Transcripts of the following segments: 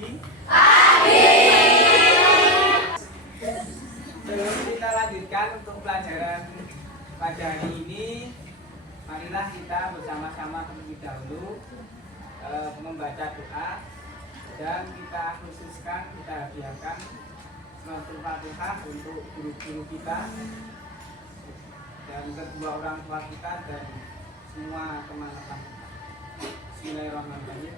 pagi. Sebelum kita lanjutkan untuk pelajaran pada hari ini, marilah kita bersama-sama terlebih dahulu membaca doa dan kita khususkan, kita hadiahkan suratul Fatihah untuk guru-guru kita dan kedua orang tua kita dan semua teman-teman. Bismillahirrahmanirrahim.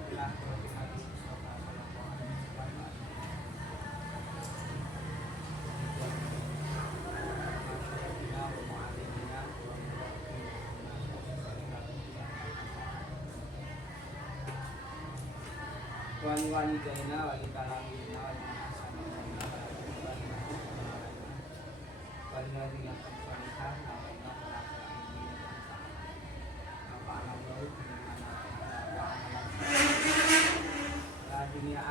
Wani jaina wali kalamina wali mahasana wali ladina salihah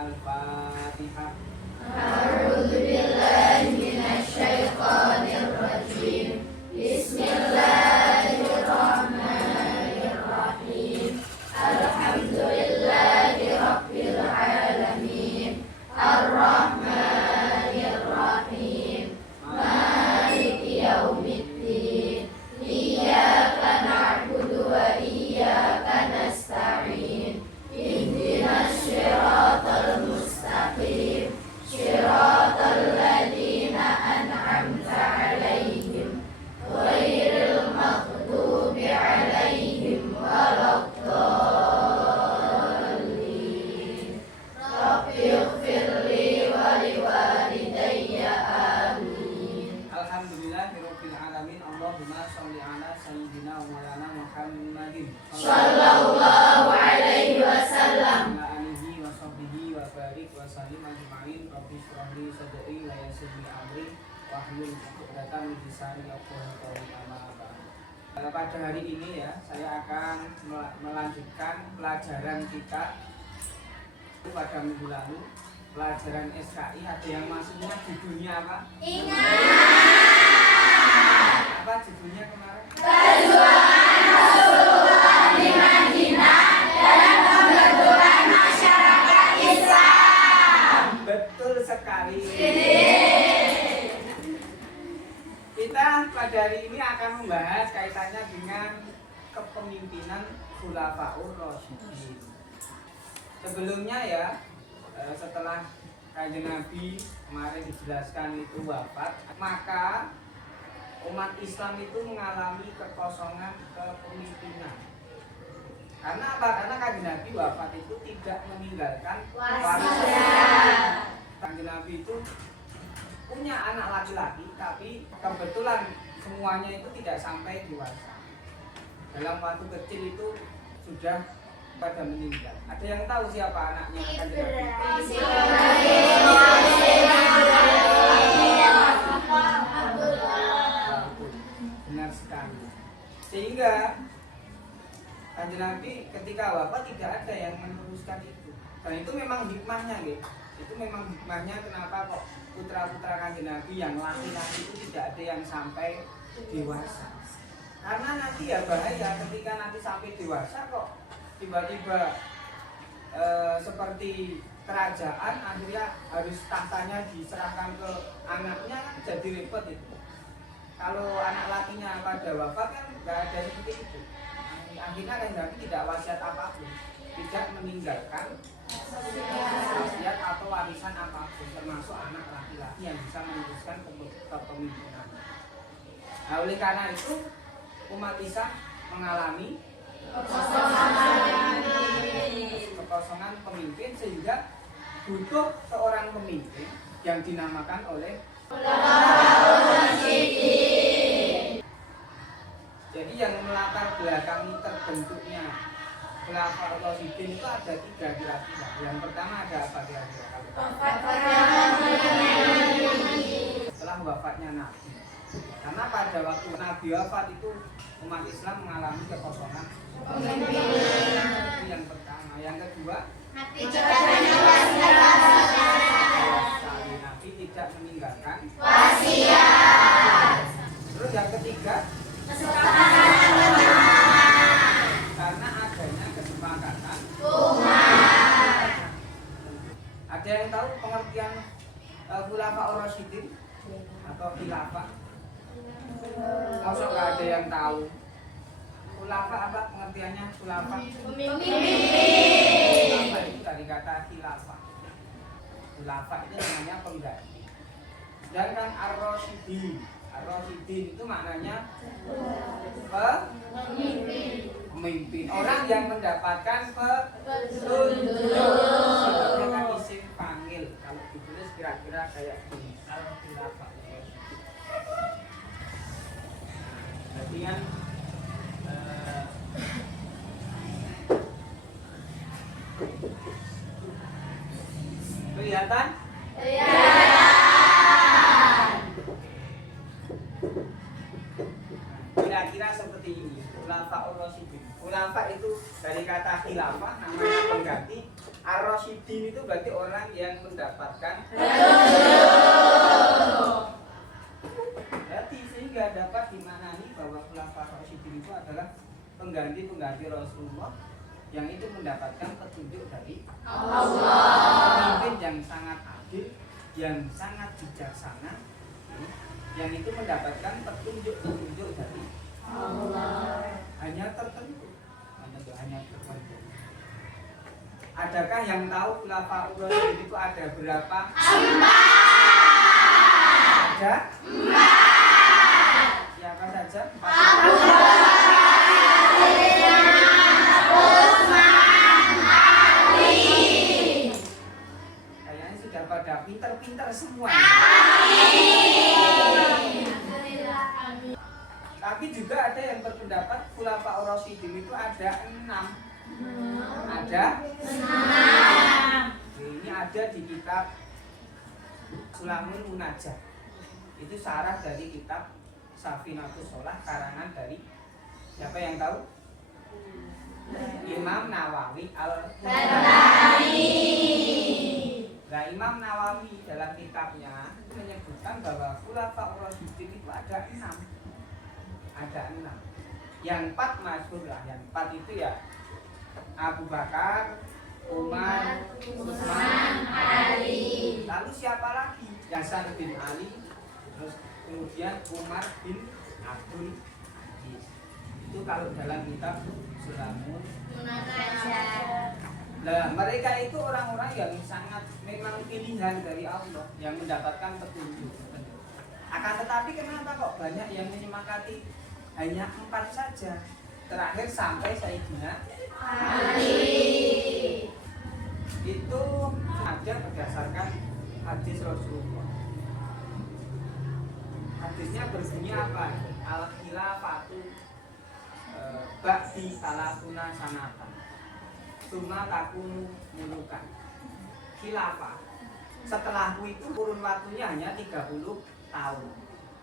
Al-Fatihah. A'udzu billahi minasy syaithanir rajim. Bismillahirrahmanirrahim. Alhamdulillahi rabbil alamin. Ar-Rahmanir Rahim. Maliki yaumiddin. Iyyaka na'budu wa iyyaka nasta'in. Ihdinas siratal mustaqim. Siratal ladzina an'amta 'alaihim ghairil maghdubi 'alaihim waladdallin. Rabbighfirli wa liwalidayya amin. Alhamdulillahirabbil alamin. Allahumma shalli ala sayyidina wa maulana Muhammadin Sallallahu alaihi wasallam. wa alihi wa sahbihi wa barik wa sallim ajma'in. Rabbi shrah li sadri wa yassir li amri wahlul 'uqdatam min lisani yafqahu qawli. Amma ba'd. Pada hari ini ya, saya akan melanjutkan pelajaran kita pada minggu lalu, pelajaran SKI. Ada yang masih ingat judulnya apa? Ingat. Apa judulnya kemarin? Perjuangan Rasulullah di Madinah dalam pembentukan masyarakat Islam. Betul sekali. Kita pada hari ini akan membahas kaitannya dengan kepemimpinan Khulafaur Rasyidin. Sebelumnya ya, setelah Kanjeng Nabi kemarin dijelaskan itu wafat, maka umat Islam itu mengalami kekosongan kepemimpinan. Karena apa? Karena Kanjeng Nabi wafat itu tidak meninggalkan warisan. Kanjeng Nabi itu punya anak laki-laki, tapi kebetulan semuanya itu tidak sampai dewasa. Dalam waktu kecil itu sudah pada meninggal. Ada yang tahu siapa anaknya Kanjeng Nabi? Benar sekali. Sehingga Kanjeng Nabi ketika wafat tidak ada yang meneruskan itu. Dan itu memang hikmahnya, gitu. Itu memang hikmahnya kenapa kok putra-putra Kanjeng Nabi yang laki-laki itu tidak ada yang sampai dewasa. Karena nanti ya bahaya ketika nanti sampai dewasa kok tiba-tiba seperti kerajaan akhirnya harus tahtanya diserahkan ke anaknya, kan jadi repot itu. Kalau anak lakinya pada wafat kan nggak ada seperti itu. Akhirnya Kanjeng Nabi tidak wasiat apapun, tidak meninggalkan wasiat atau warisan apapun, termasuk anak laki-laki yang bisa meneruskan kepemimpinan. Nah, oleh karena itu umat Islam mengalami kekosongan pemimpin, sehingga butuh seorang pemimpin yang dinamakan oleh jadi yang melatar belakangi terbentuknya Khulafaur Rasyidin itu ada 3 kira-kira. Yang pertama ada apa kira-kira? Setelah wafatnya Nabi. Karena pada waktu Nabi wafat itu umat Islam mengalami kekosongan pemimpin. Itu yang pertama. Yang kedua, Nabi tidak meninggalkan wasiat. Terus yang ketiga, karena adanya kesepakatan umat. Ada tahu pengertian Khulafaur Rasyidin atau khilafah? Masa nggak ada yang tahu? Khulafa apa pengertiannya? Khulafa itu dari kata khilafah. Khulafa itu namanya pengganti. Sedangkan ar-rasyidin, ar-rasyidin itu maknanya pemimpin, orang yang mendapatkan petunjuk. Sebenarnya kan isim panggil, kalau ditulis kira-kira kayak gini, al-khilafah. Jadi kan kelihatan? Kira-kira seperti ini. Khulafaur Rasyidin. Khulafa itu dari kata khilafah, namanya pengganti. Ar-Rasyidin itu berarti orang yang mendapatkan berarti sehingga dapat dimaknani bahwa Khulafaur Rasyidin itu adalah pengganti-pengganti Rasulullah yang itu mendapatkan petunjuk dari Allah. Pemimpin yang sangat adil, yang sangat bijaksana, yang itu mendapatkan petunjuk-petunjuk dari Allah. Hanya tertentu. Adakah yang tahu Khulafaur Rasyidin itu ada berapa? 4. Ada? 4. Siapa saja? 4. Pada pinter-pinter semua. Tapi juga ada yang berpendapat Khulafaur Rasyidin itu ada 6. Ada 6. Ini ada di kitab Sulamul Munajjah. Itu syarah dari kitab Safinatus Shalah karangan dari siapa yang tahu? Imam Nawawi Al-Ghazali. Nah, Imam Nawawi dalam kitabnya menyebutkan bahwa Khulafaur Rasyidin itu ada 6. Ada 6. Yang 4 masyhur lah. Yang 4 itu ya Abu Bakar, Umar, Utsman, Ali. Lalu siapa lagi? Hasan bin Ali. Terus kemudian Umar bin Abdul Aziz. Itu kalau dalam kitab Sulamul Munajjah. Nah, mereka itu orang-orang yang sangat memang pilihan dari Allah yang mendapatkan petunjuk. Akan tetapi kenapa kok banyak yang menyepakati hanya 4 saja? Terakhir sampai Sayyidina Ali. Itu ada berdasarkan hadis Rasulullah. Hadisnya berbunyi apa? Al-khilafatu ba'di salatuna sanatan. Suma takunu mulukan. Khilafah setelahku itu kurun waktunya hanya 30 tahun.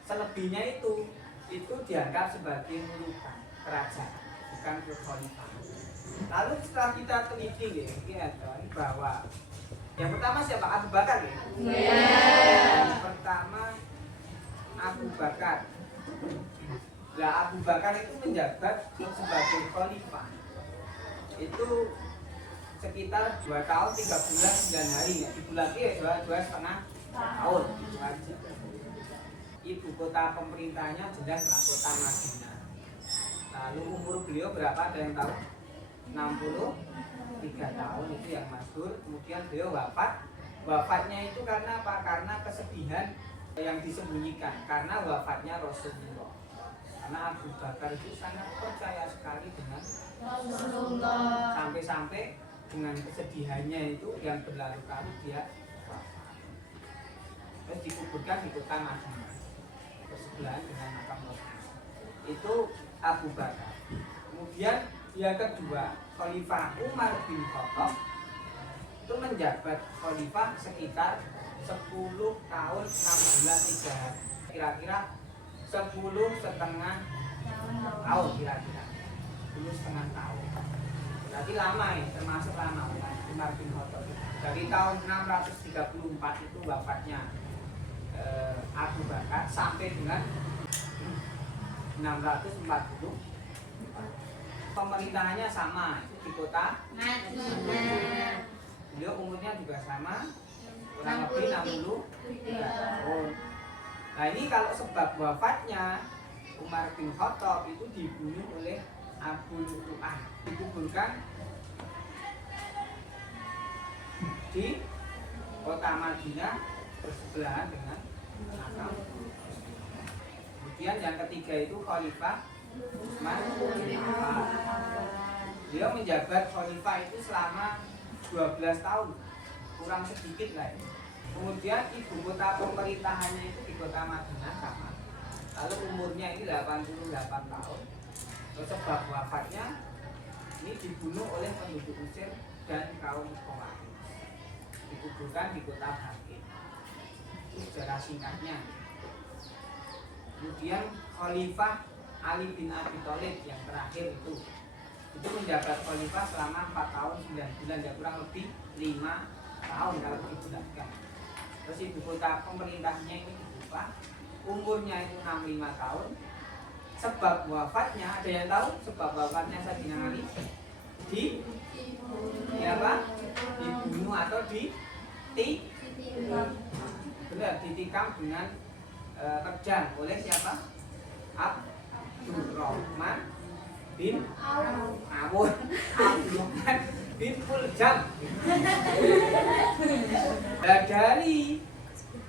Selebihnya itu dianggap sebagai mulukan, kerajaan, bukan kekhalifah. Lalu setelah kita teliti bahwa yang pertama siapa? Abu Bakar ya? Yang pertama Abu Bakar. Nah, Abu Bakar itu menjabat sebagai khalifah. Itu sekitar 2 tahun 3 bulan 9 hari ya. Di bulan ini 2,5 tahun. Ibu kota pemerintahnya jelas lah kota Madinah. Lalu umur beliau berapa? Ada yang tahu? 63 tahun itu yang masyhur. Kemudian beliau wafat. Wafatnya itu karena apa? Karena kesedihan yang disembunyikan. Karena wafatnya Rasulullah. Karena Abu Bakar itu sangat percaya sekali dengan Rasulullah. Sampai-sampai dengan kesedihannya itu yang berlalu-lalu dia wafat. Terus dikuburkan di kota Madinah bersebelahan dengan makam Rasulullah. Itu Abu Bakar. Kemudian yang kedua, Khalifah Umar bin Khattab itu menjabat khalifah sekitar 10 tahun 6 bulan 3 hari. Kira-kira 10,5 tahun kira-kira. 10,5 tahun. Berarti lama ya, termasuk lama Umar bin Khattab. Dari tahun 634 itu wafatnya Abu Bakar sampai dengan 640. Pemerintahannya sama di kota Madinah. Beliau umurnya juga sama kurang lebih 60 tahun. Nah ini kalau sebab wafatnya Umar bin Khattab itu dibunuh oleh Abu Lu'lu'ah, dikuburkan di kota Madinah bersebelahan dengan makam. Kemudian yang ketiga itu Khalifah Utsman bin Affan. Dia menjabat khalifah itu selama 12 tahun, kurang sedikit lah ya. Kemudian ibu kota pemerintahannya itu di kota Madinah sama. Lalu umurnya ini 88 tahun. Terus sebab wafatnya ini dibunuh oleh penduduk Mesir dan kaum Quraisy. Dikuburkan di kota Baqi'. Itu sejarah singkatnya. Kemudian Khalifah Ali bin Abi Thalib yang terakhir itu menjabat khalifah selama 4 tahun 9 bulan, ya kurang lebih 5 tahun kalau dibulatkan. Terus ibu kota pemerintahnya ini Kufah, umurnya itu 65 tahun. Sebab wafatnya, ada yang tahu sebab wafatnya Sayyidina Ali? Dibunuh atau ditikam dengan kejam oleh siapa? Abdurrahman bin Abdurrahman bin Muljam. Dari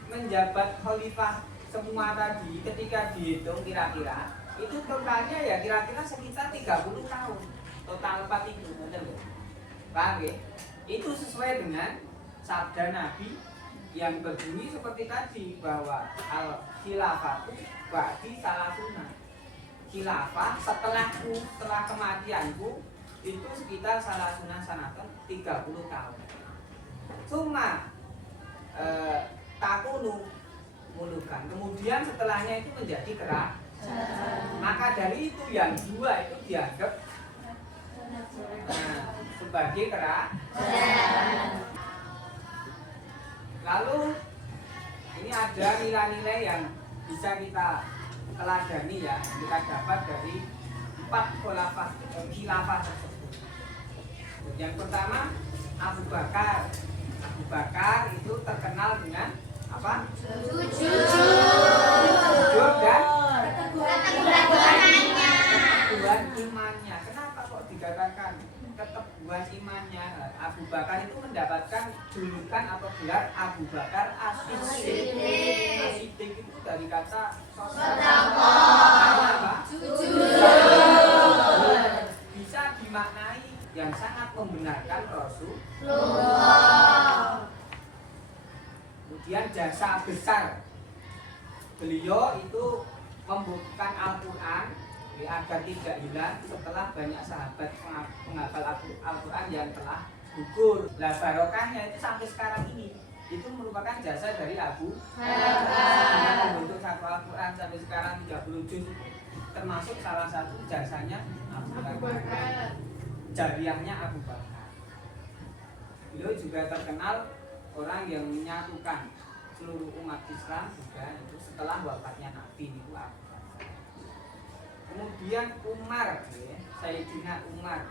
menjabat khalifah semua tadi, ketika dihitung kira-kira itu totalnya ya kira-kira sekitar 30 tahun total 4 itu, benar loh. Paham ya? Itu sesuai dengan sabda Nabi yang berbunyi seperti tadi bahwa al-khilafatu ba'di salasuna. Khilafah setelahku, setelah kematianku itu sekitar salasuna sanatan 30 tahun. Cuma takunu mulukan. Kemudian setelahnya itu menjadi kerajaan. Maka dari itu yang dua itu dianggap sebagai kerajaan. Lalu ini ada nilai-nilai yang bisa kita teladani ya, kita dapat dari 4 khilafah tersebut. Yang pertama Abu Bakar. Abu Bakar itu terkenal dengan apa? Jujur dan keteguhan imannya. Kenapa kok dikatakan keteguhan imannya? Abu Bakar itu mendapatkan julukan atau gelar Abu Bakar As-Siddiq. As-Siddiq itu dari kata bisa dimaknai yang sangat membenarkan Rasulullah. Kemudian jasa besar beliau itu membukukan Al-Quran agar tidak hilang setelah banyak sahabat penghafal Al-Quran yang telah gugur. Nah barokahnya itu sampai sekarang ini itu merupakan jasa dari Abu Bakar membentuk satu Al-Quran sampai sekarang 30 juz, termasuk salah satu jasanya Abu Bakar, jariahnya Abu Bakar. Beliau juga terkenal orang yang menyatukan seluruh umat Islam juga itu setelah wafatnya Nabi itu Abu Bakar. Kemudian Umar, Sayyidina Umar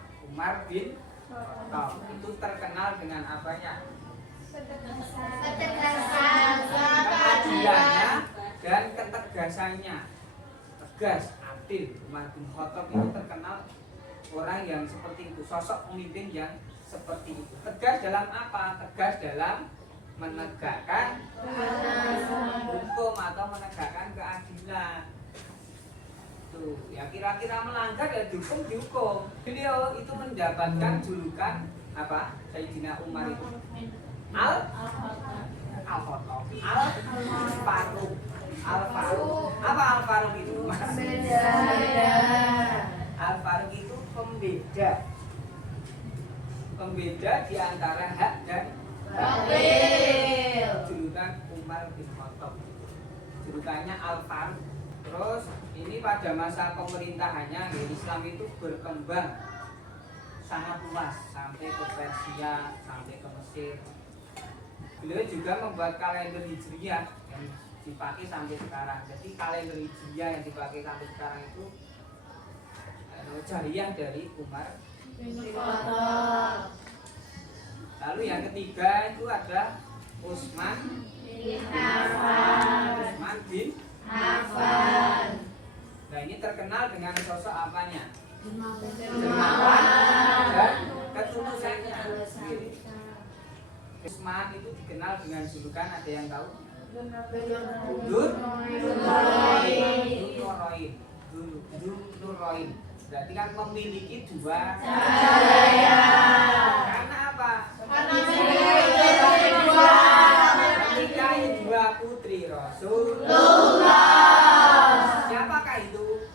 bin Khattab itu terkenal dengan apanya? Keadilannya dan ketegasannya, tegas, adil. Umar bin Khattab itu terkenal orang yang seperti itu, sosok pemimpin yang seperti itu. Tegas dalam apa? Tegas dalam menegakkan hukum atau menegakkan keadilan. Tuh, ya kira-kira melanggar ya dihukum. Beliau itu mendapatkan julukan apa? Sayyidina Umar itu Al-Faruq. Apa Al-Faruq itu? Al-Faruq itu pembeda di antara hak dan batil. Julukan Umar bin Khattab. Julukannya Al-Faruq. Terus ini pada masa pemerintahannya Islam itu berkembang sangat luas sampai ke Persia, sampai ke Mesir. Beliau juga membuat kalender Hijriah yang dipakai sampai sekarang. Jadi kalender Hijriah yang dipakai sampai sekarang itu jariah dari Umar bin Khattab. Lalu yang ketiga itu ada Usman bin Affan. Usman bin Affan. Nah ini terkenal dengan sosok apanya? Dermawan Dan ketulusannya. Usman itu dikenal dengan julukan, ada yang tahu? Nurroin. Berarti kan memiliki dua cahaya. Karena apa? Karena memiliki dua Menikahi dua putri Rasul. Siapakah itu?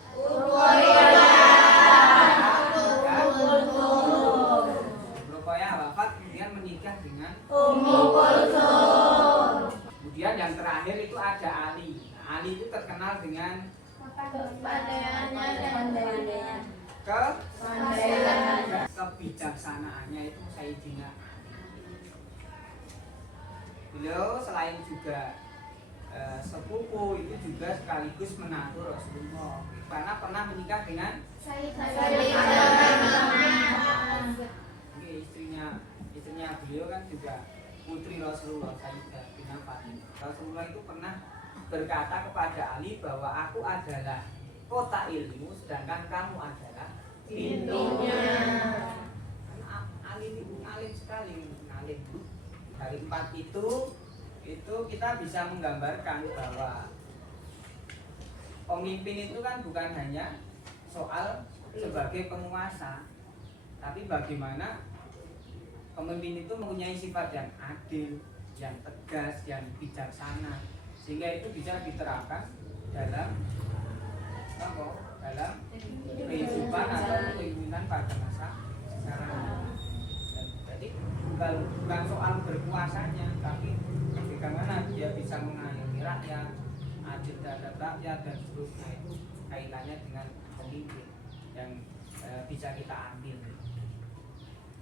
Ruqayyah wafat kemudian menikah dengan Ummu Kulthum. Kemudian yang terakhir itu ada Ali. Nah, Ali itu terkenal dengan Kepandaiannya dan kebijaksanaannya itu Sayyidina. Beliau selain juga sepupu itu juga sekaligus menantu Rasulullah karena pernah menikah dengan istrinya beliau kan juga putri Rasulullah Sayyidatina Fatimah. Rasulullah itu pernah berkata kepada Ali bahwa aku adalah kota ilmu sedangkan kamu adalah pintunya. Karena Ali itu alim sekali, alim. Dari 4 itu kita bisa menggambarkan bahwa pemimpin itu kan bukan hanya soal sebagai penguasa, tapi bagaimana pemimpin itu mempunyai sifat yang adil, yang tegas, yang bijaksana, sehingga itu bisa diterapkan dalam kehidupan atau kepemimpinan pada masa sekarang. Jadi bukan soal berkuasanya, tapi bagaimana dia bisa mengayomi rakyat, adil terhadap rakyat dan seterusnya. Itu kaitannya dengan pemimpin yang bisa kita ambil.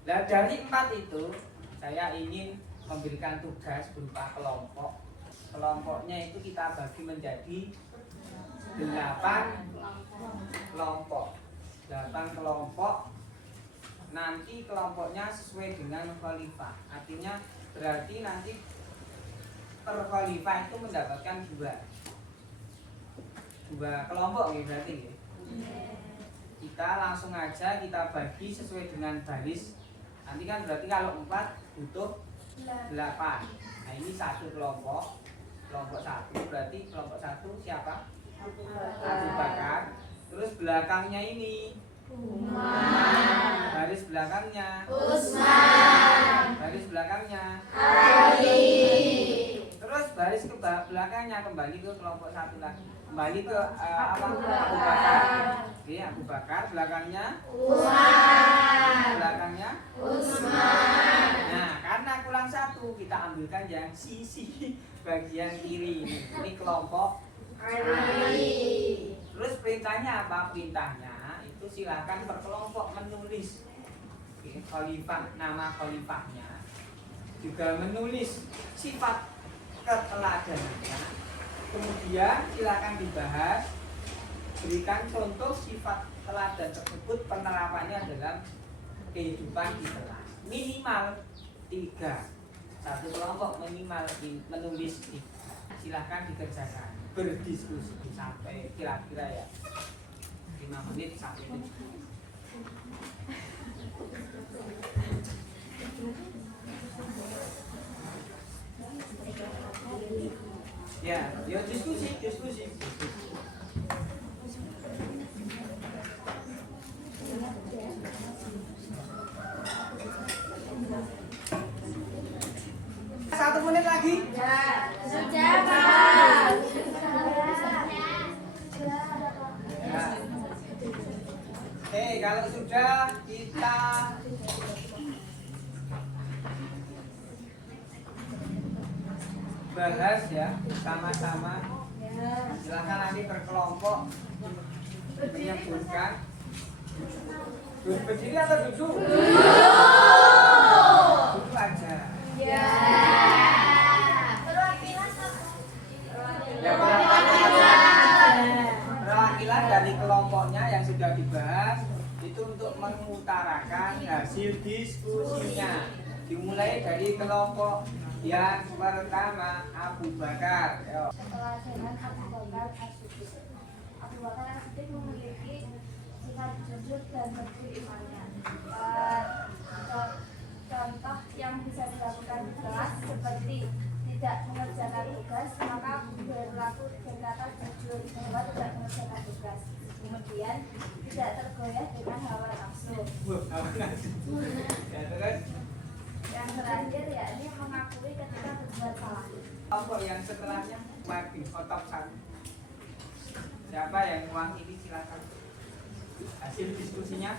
Nah dari 4 itu saya ingin memberikan tugas berupa kelompok. Kelompoknya itu kita bagi menjadi 8 kelompok. 8 kelompok. Nanti kelompoknya sesuai dengan khalifah. Artinya berarti nanti per khalifah itu mendapatkan dua kelompok nih berarti ya. Kita langsung aja kita bagi sesuai dengan baris. Nanti kan berarti kalau 4 butuh 8. Nah ini 1 kelompok 1 berarti kelompok 1 siapa? Abu Bakar. Terus belakangnya ini Umar. baris belakangnya Usman. baris belakangnya Ali. terus baris ke belakangnya kembali ke kelompok 1 lagi, kembali ke Abu Bakar. Bakar. Oke, Abu Bakar belakangnya Umar. belakangnya Usman. Nah karena kurang 1 kita ambilkan yang sisi bagian kiri ini kelompok Ali. Terus perintahnya apa? Perintahnya itu silakan berkelompok menulis khalifah, nama khalifahnya, juga menulis sifat keteladanannya. Kemudian silakan dibahas, berikan contoh sifat teladan tersebut penerapannya dalam kehidupan di kelas. Minimal 3, 1 kelompok minimal menulis 3. Silahkan dikerjakan, berdiskusi sampai kira-kira ya 5 menit sampai 7. Ya, diskusi. Satu menit lagi. Sudah, Pak. Ya. Oke, kalau sudah kita bahas ya sama-sama. Silakan nanti berkelompok menyebutkan. Berdiri atau duduk? Duduk aja. Ya. Ya, perwakilan dari kelompoknya yang sudah dibahas itu untuk mengutarakan hasil diskusinya. Dimulai dari kelompok Yang pertama Abu Bakar. Yo. Setelah jalan Abu Bakar As-Siddiq. Abu Bakar As-Siddiq memiliki sifat jujur dan bersih imannya. Contoh yang bisa dilakukan di kelas seperti tidak mengerjakan tugas, maka berlaku berkata jujur bahwa tidak mengerjakan tugas. Kemudian tidak tergoyah dengan hawa nafsu. Ya, terus Yang terakhir yakni mengakui ketika berbuat salah. kelompok yang setelahnya mati otak satu. Siapa yang mewakili silakan. Hasil diskusinya.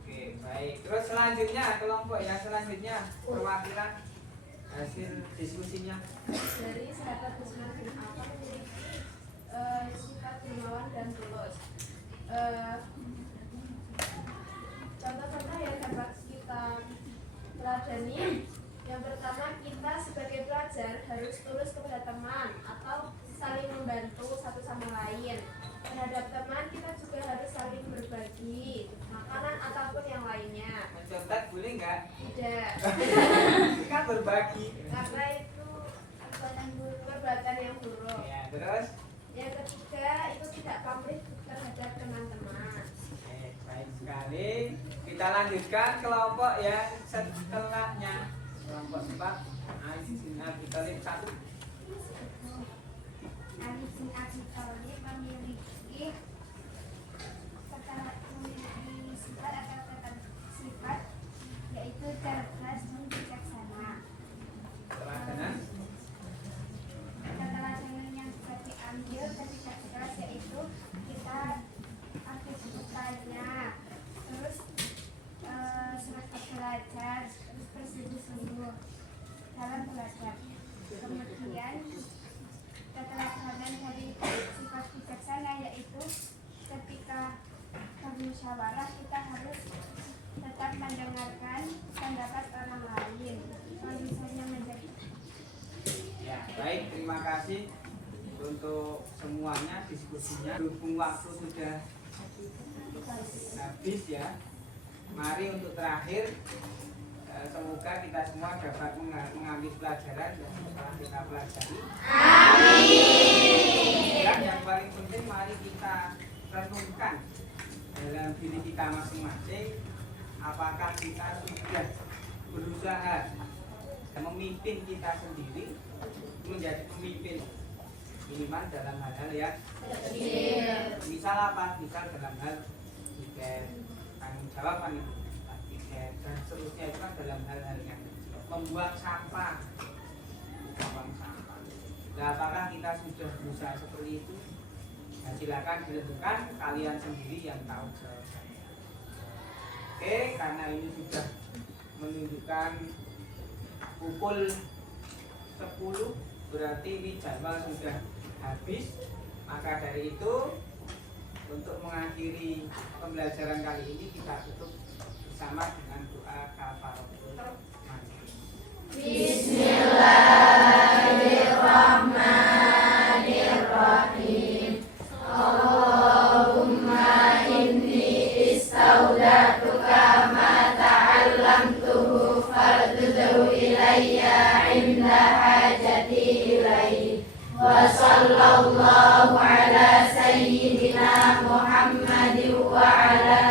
Oke, baik. Terus selanjutnya kelompok yang selanjutnya perwakilan hasil diskusinya. Dari sahabat Usman bin Affan memiliki sifat dermawan dan tulus. Contoh-contoh yang dapat kita teladani, yang pertama kita sebagai pelajar harus tulus kepada teman atau saling membantu satu sama lain. Terhadap teman kita juga harus saling berbagi makanan ataupun yang lainnya. Mencontek boleh nggak? Tidak, Kan berbagi. karena itu perbuatan yang buruk. Ya, terus. Yang ketiga itu tidak pamrih terhadap teman-teman. Oke, baik sekali. Kita lanjutkan kelompok yang setelahnya. Kelompok 4. Ali bin Abi Thalib 1. Ali bin Abi Thalib memiliki sifat atau sifat yaitu cerdas dan bijaksana. Teladan. Keteladanan yang bisa diambil ketika kelas yaitu kita aktivitasnya, terus semangat belajar, terus bersungguh-sungguh dalam belajar. Kemudian keteladanan dari sifat bijaksana yaitu ketika bermusyawarah kita harus tetap mendengarkan pendapat orang lain. Kalau misalnya menjadi Ya, baik. Terima kasih untuk semuanya diskusinya. Berhubung waktu sudah habis ya. Mari untuk terakhir semoga kita semua dapat mengambil pelajaran yang telah kita pelajari. Dan yang paling penting mari kita renungkan dalam diri kita masing-masing apakah kita sudah berusaha memimpin kita sendiri menjadi pemimpin minimal dalam hal-hal yang misal apa? Misal dalam hal tiket tanggung jawab tiket dan seterusnya itu kan dalam hal-hal yang membuang sampah. Nah, apakah kita sudah berusaha seperti itu? Nah, silakan dilakukan kalian sendiri yang tahu jawabannya. Oke, karena ini sudah menunjukkan pukul 10 berarti ini jadwal sudah habis. Maka dari itu untuk mengakhiri pembelajaran kali ini kita tutup bersama dengan doa kafaratul majlis. Bismillahirrahmanirrahim. Allahumma inni istaudatuka ma ta'allamtuhu fardudhu ilayya inda hajati ilayhi. Wa sallallahu ala sayyidina Muhammadin wa ala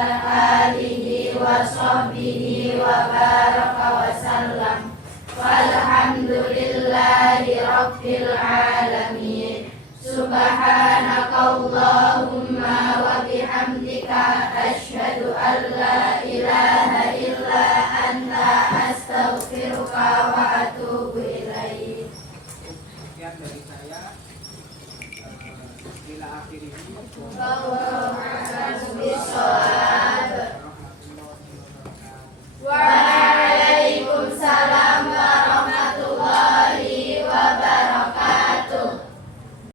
alihi wa sahbihi wa baraka wa sallam. Walhamdulillahi rabbil alamin. Subhanakallahumma wa bihamdika asyhadu an la ilaha illa anta astaghfiruka wa atubu ilaik. Sekian dari saya. Bila akhir ini. Allahumma shalli